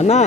అన్నా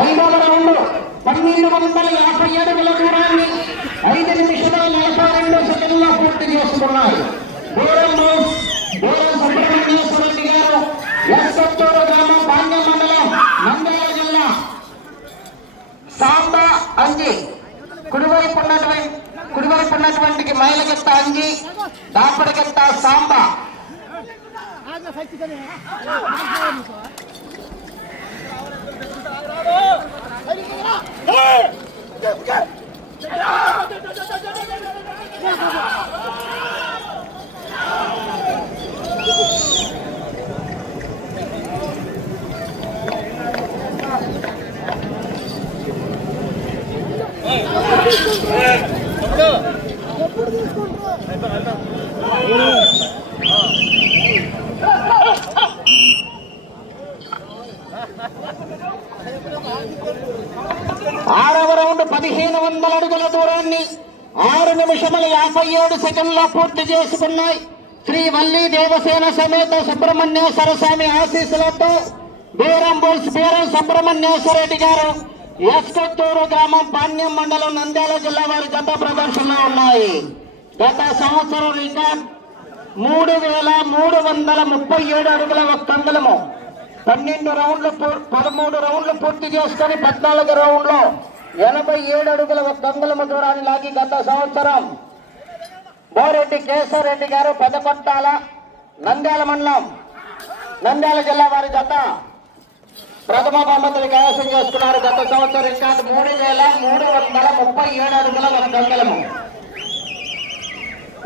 ఐదవ రౌండ్ 1250 అడుగులకు చేసుకున్నారు. బోరం సుబ్రహ్మణ్యేశ్వర రెడ్డి గారు ఎస్కొత్తూరు గ్రామం పాండ్యం మండలం నంద్యాల జిల్లా. సాంబా అంజి కుడివైపు ఉన్నటువంటి మైలగెత్త అంజి, దాపడగెత్త సాంబా. ఆరవ రౌండ్ 1500 అడుగుల దూరాన్ని 6 నిమిషముల 57 సెకండ్లో పూర్తి చేసుకున్నాయి. శ్రీ వల్లి దేవసేన సమేత సుబ్రహ్మణ్యేశ్వర స్వామి ఆశీస్సులతో బీరం సుబ్రహ్మణ్యేశ్వర రెడ్డి గారు ఎస్కొత్తూరు గ్రామం పాండ్యం మండలం నంద్యాల జిల్లా వారి జత ప్రదర్శనలో ఉన్నాయి. గత సంవత్సరం రికార్డ్ 3337 అడుగుల 1 అంగుళము. 13 రౌండ్లు పూర్తి చేసుకుని 14 రౌండ్లో 87 అడుగుల 1 అంగుళము దూరాన్ని లాగి గత సంవత్సరం బోరెడ్డి కేశవ్ రెడ్డి గారు పెదకొట్టాల నంద్యాల మండలం నంద్యాల జిల్లా వారి జత ప్రథమ బహుమతిని కైవసం చేసుకున్నారు. గత సంవత్సరం రికార్డు 3337 అడుగుల 1 అంగుళము.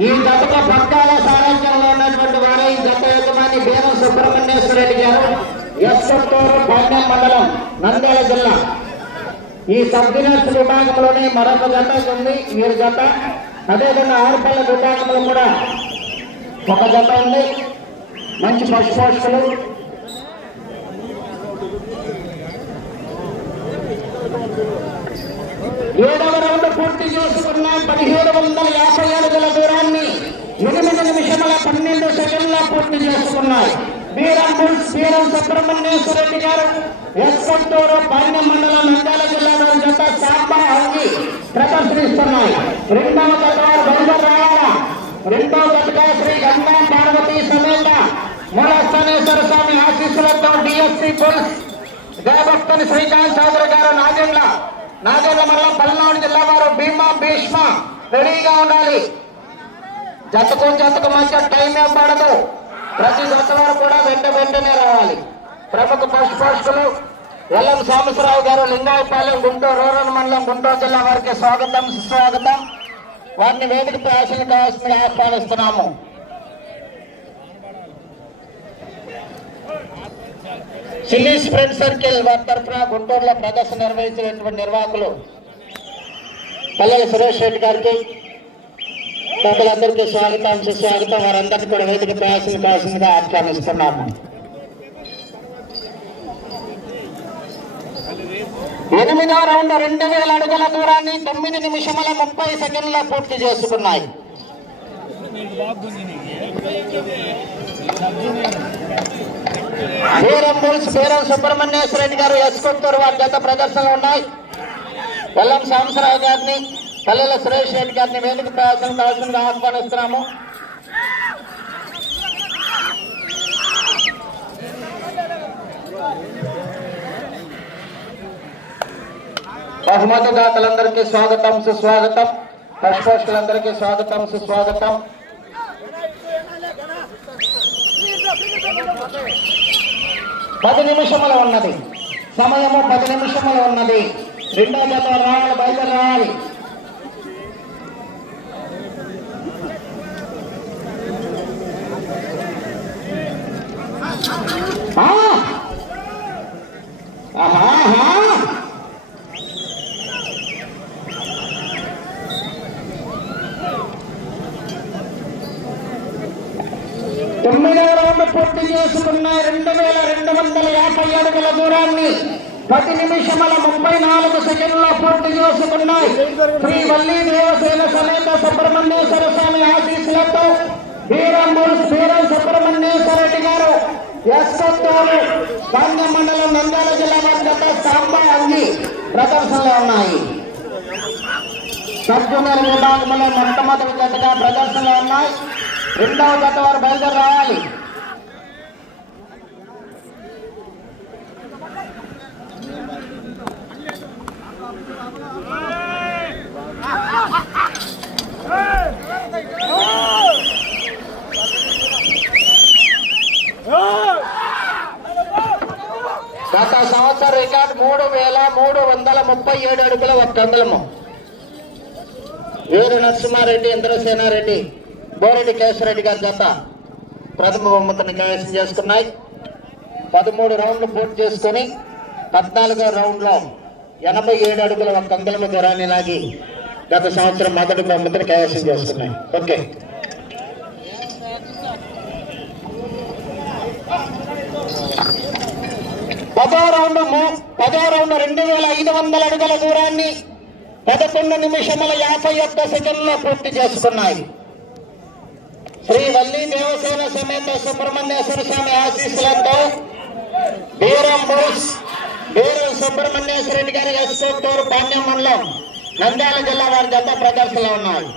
ఈ జతకు పక్కాల సారాంశంలో ఉన్నటువంటి వారే ఈ జత యజమాని బీరం సుబ్రహ్మణ్యేశ్వర రెడ్డి గారు ఎస్కొత్తూరు పాండ్యం మండలం నంద్యాల జిల్లా. ఈ సబ్ జూనియర్స్ విభాగంలోనే మరొక జత ఉంది వీరి జత. అదేవిధంగా ఆరుపల్ల విభాగంలో కూడా ఒక జత ఉంది. మంచి పశుపోషకులు. ఏడవ రౌండ్ పూర్తి చేసుకున్న 1750 అడుగుల దూరాన్ని 8 నిమిషముల 12 సెకండ్లో పూర్తి చేసుకున్నారు. బీరం సుబ్రహ్మణ్యేశ్వర రెడ్డి గారు ఎస్కొత్తూరు పాండ్యం మండలం నంద్యాల జిల్లా జత సాంబా అంగి ప్రదర్శనిస్తున్నాయి. రెండవ జతగా శ్రీ గంగా పార్వతీ సమేత మూలస్థానేశ్వర స్వామి ఆశీస్సులతో డిఎస్సి పుల్స్ దేవభక్తుని శ్రీకాంత్ చౌదరి గారు నాగేంద్ర మండలం పల్నాడు జిల్లా వారు భీష్మ రెడీగా ఉండాలి. జతకు మధ్య టైం ఏం పడదు. ప్రతి జత వారు కూడా వెంటనే రావాలి. ప్రముఖ పశుపోషకులు ఎల్ఎం సాంబశివరావు గారు లింగాయపాలెం గుంటూరు రూరల్ మండలం గుంటూరు జిల్లా వారికి స్వాగతం సుస్వాగతం. వారిని వేదిక కావాల్సిందిగా ఆహ్వానిస్తున్నాము. చిల్లీస్ ఫ్రెండ్ సర్కిల్ వారి తరఫున గుంటూరులో ప్రదర్శన నిర్వహించినటువంటి నిర్వాహకులు పల్లెల సురేష్ రెడ్డి గారికి పెద్దలందరికీ స్వాగతం సుస్వాగతం. వారందరికీ కూడా వేదిక కావాల్సిందిగా ఆహ్వానిస్తున్నాము. 8వ రౌండ్ 2000 అడుగుల దూరాన్ని 9 నిమిషముల 30 సెకండ్లో పూర్తి చేసుకున్నాయి. బీరం సుబ్రహ్మణ్యేశ్వర రెడ్డి గారు ఎస్కొత్తూరు వారి జత ప్రదర్శనలు ఉన్నాయి. ఎల్ఎం సాంబశివరావు గారిని పల్లెల సురేష్ రెడ్డి గారిని వేదిక కావాల్సిందిగా ఆహ్వానిస్తున్నాము. బహుమతి దాతలందరికీ స్వాగతం సుస్వాగతం. పశుపోషకులందరికీ స్వాగతం సుస్వాగతం. 10 నిమిషములు ఉన్నది సమయము. 10 నిమిషములు ఉన్నది. రెండో జత రావాలి, బయలుదేరి రావాలి. తొమ్మిదవ రౌండ్ పూర్తి చేసుకున్న 2250 అడుగుల దూరాన్ని 10 నిమిషముల 34 సెకండ్లో పూర్తి చేసుకున్నాయి. శ్రీ వల్లి దేవసేన సమేత సుబ్రహ్మణ్యేశ్వర స్వామి ఆశీస్సులతో బీరం సుబ్రహ్మణ్యేశ్వర రెడ్డి గారు ఎస్కొత్తూరు పాండ్యం మండలం నంద్యాల జిల్లా వారి జత సాంబా అంగి ప్రదర్శనలో ఉన్నాయి. సబ్ జూనియర్ విభాగంలో మొట్టమొదటి జతగా ప్రదర్శనలో ఉన్నాయి. రెండవ జత వారు బయలుదేరి రావాలి. గత సంవత్సర రికార్డు 3337 అడుగుల 1 అంగుళము. వీరు నరసింహారెడ్డి, ఇంద్రసేనారెడ్డి, బోరెడ్డి కేశవరెడ్డి గారి జత ప్రథమ బహుమతిని కైవసం చేసుకున్నాయి. 13 రౌండ్లు పూర్తి చేసుకుని 14వ రౌండ్ లో 87 అడుగుల 1 అంగుళము దూరాన్ని లాగి గత సంవత్సరం మొదటి బహుమతిని కైవసం చేసుకున్నాయి. ఓకే, పదో రౌండ్ 2500 అడుగుల దూరాన్ని 11 నిమిషముల 51 సెకండ్లో పూర్తి చేసుకున్నాయి. శ్రీ వల్లి దేవసేన సమేత సుబ్రహ్మణ్యేశ్వర స్వామి ఆశీస్సులతో బీరం సుబ్రహ్మణ్యేశ్వర రెడ్డి గారి ఎస్కోటూరు పాణ్యం మండలం నంద్యాల జిల్లా వారి జత ప్రదర్శనలో ఉన్నాయి.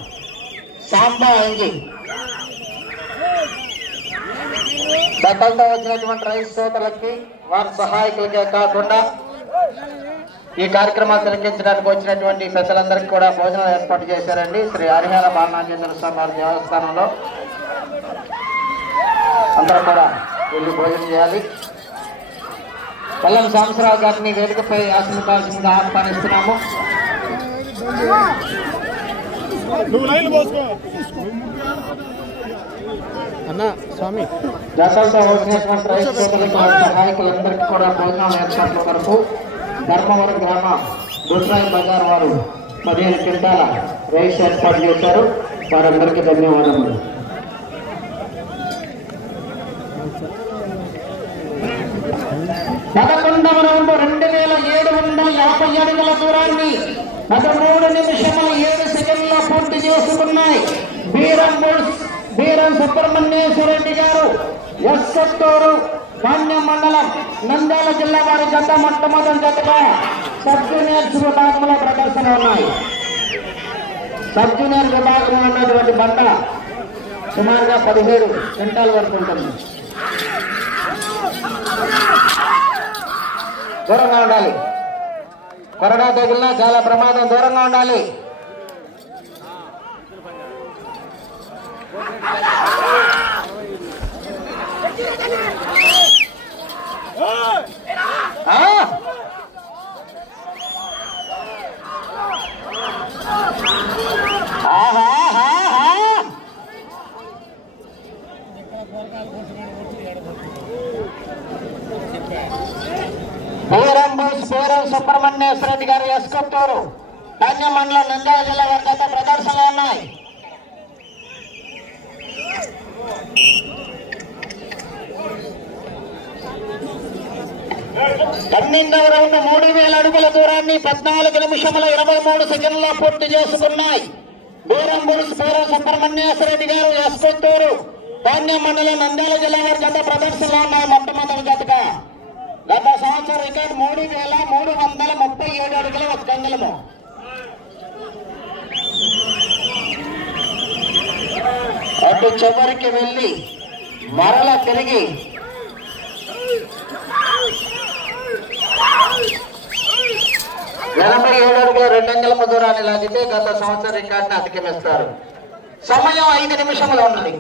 సాంబా అంగి దత్తలతో వచ్చినటువంటి రైతు సోదరులకి వారి సహాయకులకే కాకుండా ఈ కార్యక్రమాలు తిలకించడానికి వచ్చినటువంటి పెద్దలందరికీ కూడా భోజనం ఏర్పాటు చేశారండి. శ్రీ హరిహర బాలనాగేంద్ర స్వామి వారి దేవస్థానంలో అందరూ కూడా వెళ్ళి భోజనం చేయాలి. పల్లం సాంబశివరావు గారిని వేదికపై ఆశీర్వదించాల్సిందిగా ఆహ్వానిస్తున్నాము. అన్న స్వామి దశలతో వచ్చినటువంటి రైతు సోదరులకు సహాయకులందరికీ కూడా భోజనాల ఏర్పాట్ల కొరకు ధర్మవరం గ్రామ గుట్రాయి బజార్ వారు 15 క్వింటాల రైస్ ఏర్పాటు చేశారు. వారందరికీ ధన్యవాదములు. పదకొండవ రౌండ్ 2750 అడుగుల దూరాన్ని 13 నిమిషముల 7 సెకండ్లో పూర్తి చేసుకున్నాయి. బీరం సుబ్రహ్మణ్యేశ్వర రెడ్డి గారు ఎస్కొత్తూరు పాణ్యం మండలం నంద్యాల జిల్లా వారి జత మొట్టమొదటి జతగా సబ్ జూనియర్స్ విభాగంలో ప్రదర్శన ఉన్నాయి. సబ్ జూనియర్ విభాగంలో ఉన్నటువంటి బండ సుమారుగా 17 క్వింటాల వరకు ఉంటుంది. దూరంగా ఉండాలి. కొరడా తగిలినా చాలా ప్రమాదం. దూరంగా ఉండాలి. బీరం సుబ్రహ్మణ్యేశ్వర రెడ్డి గారు ఎస్కొత్తూరు పాణ్యం మండలం నంద్యాల జిల్లా వారి జత ప్రదర్శనలు ఉన్నాయి. పన్నెండవ రౌండ్ 3000 అడుగుల దూరాన్ని 14 నిమిషముల 23 సెకండ్లో పూర్తి చేసుకున్నాయి. బీరం సుబ్రహ్మణ్యేశ్వర రెడ్డి గారు ఎస్కొత్తూరు పాణ్యం మండలం నంద్యాల జిల్లా వారి జత ప్రదర్శనలో ఉన్నాయి. మొట్టమొదటి జతగా గత సంవత్సర రికార్డు 3337 అడుగుల 1 అంగుళము. అటు చివరికి వెళ్ళి మరల తిరిగి 87 అడుగుల 2 అంగుళము దూరాన్ని లాగితే గత సంవత్సర రికార్డుని అధిగమిస్తారు. సమయం 5 నిమిషములు ఉన్నది.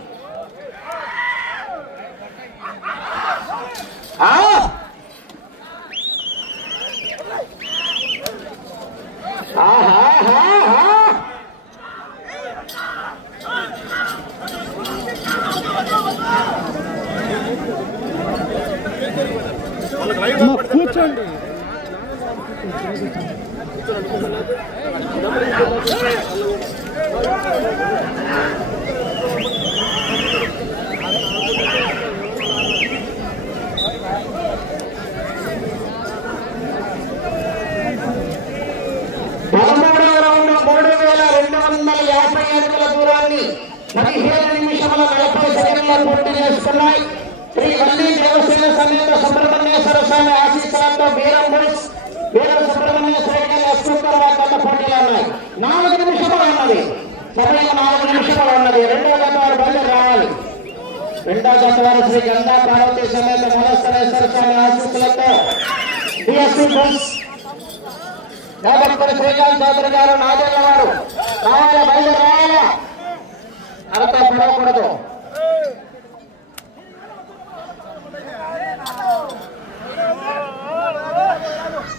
కూర్చోండి. 13వ రౌండ్ 3250 అడుగుల దూరాన్ని 17 నిమిషముల 40 సెకండ్ల పూర్తి చేసుకున్నాయి. శ్రీ వల్లి దేవసేన సమేత సుబ్రహ్మణ్యేశ్వర స్వామి ఆశీస్సులతో బీరం సుబ్రహ్మణ్యేశ్వర రెడ్డి గారి ఎస్కొత్తూరు వారి జత పోటీలో ఉన్నాయి. 4 నిమిషముల సమయం 4 నిమిషాలు ఉన్నది. రెండో జత వారు బయలుదేరి రావాలి. రెండో జత వారు శ్రీ గంగా పార్వతీ సమేత మూలస్థానేశ్వర స్వామి ఆశీస్సులతో డిఎస్సి బస్ దేవపల్లి శ్రీకాంత్ చౌదరి గారు నాదేళ్ల వారు రావాలా, బయలుదేరి రావాలా, అరతో పడవకూడదు.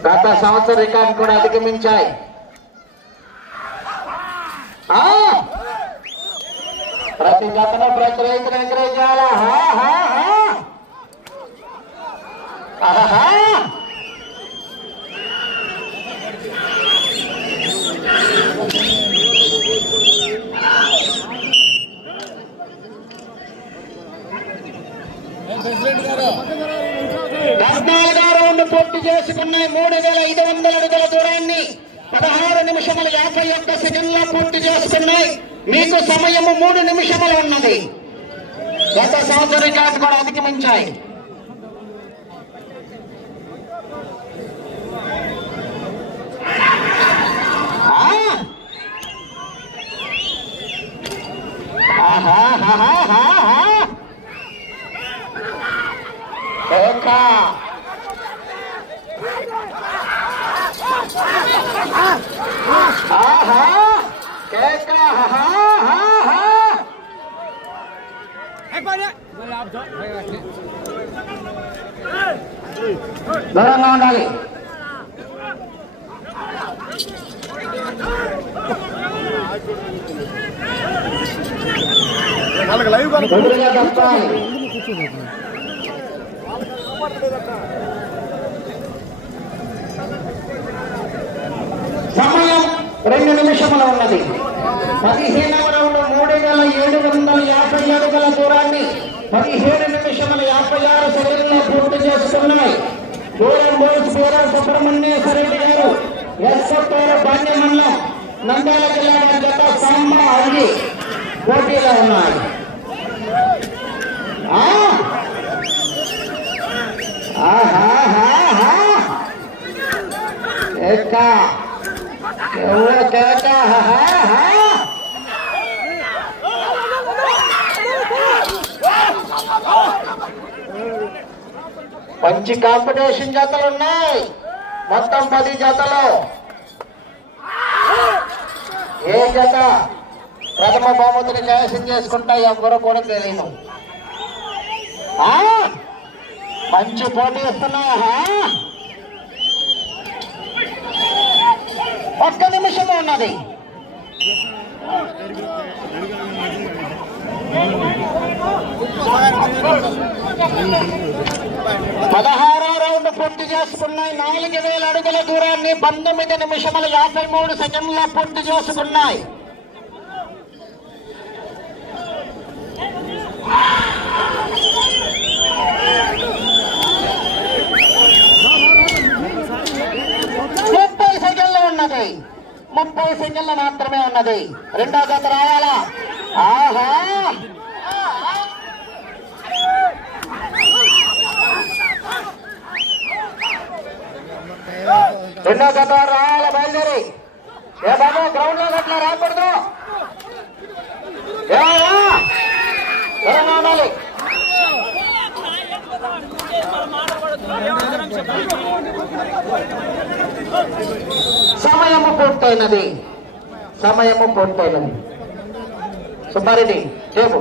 గత సంవత్సర రికార్డు కూడా అధిగమించాయి. ప్రతి జతను ప్రతి రైతును ఎంకరేజ్ చేయాలా. పూర్తి చేసుకున్నాయి. 3500 అడుగుల దూరాన్ని 16 నిమిషముల 51 సెకండ్ల పూర్తి చేసుకున్నాయి. మీకు సమయము 3 నిమిషములు ఉన్నది. గత సంవత్సర రికార్డు కూడా అధిగమించాయి. దూరంగా ఉండాలి. సమయం 2 నిమిషములు ఉన్నది. 15వ రౌండ్ 3750 అడుగుల దూరాన్ని 17 నిమిషముల 56 సెకండ్లో పూర్తి చేసుకున్నాయి. దూరం బోల్స్ బీరా సుబ్రహ్మణ్యేశ్వర రెడ్డి గారు ఎస్ఎఫ్ఆర్ బాణ్యమల్లం నంద్యాల జిల్లా జత సామ్మ అల్లి పోటీలో ఉన్నాయి. మంచి కాంపిటీషన్ జతలు ఉన్నాయి. మొత్తం 10 జతలు. ఏ జత ప్రథమ బహుమతిని కైవసం చేసుకుంటా ఎవరు కూడా తెలియదు. మంచి పోటీ ఇస్తున్నాయా. 1 నిమిషం ఉన్నది. 16వ రౌండ్ పూర్తి చేసుకున్నాయి. 4000 అడుగుల దూరాన్ని 19 నిమిషముల 53 సెకండ్ల పూర్తి చేసుకున్నాయి. ఉన్నది 30 సెకండ్లు మాత్రమే ఉన్నది. రెండో జత రావాలా. రెండో జత రావాలా, బయలుదేరి. ఏ బాబా గ్రౌండ్ లో అట్లా రాకూడదు. ఉండాలి. సమయము పూర్తయినది. సుబ్బారెడ్డి చెప్పు.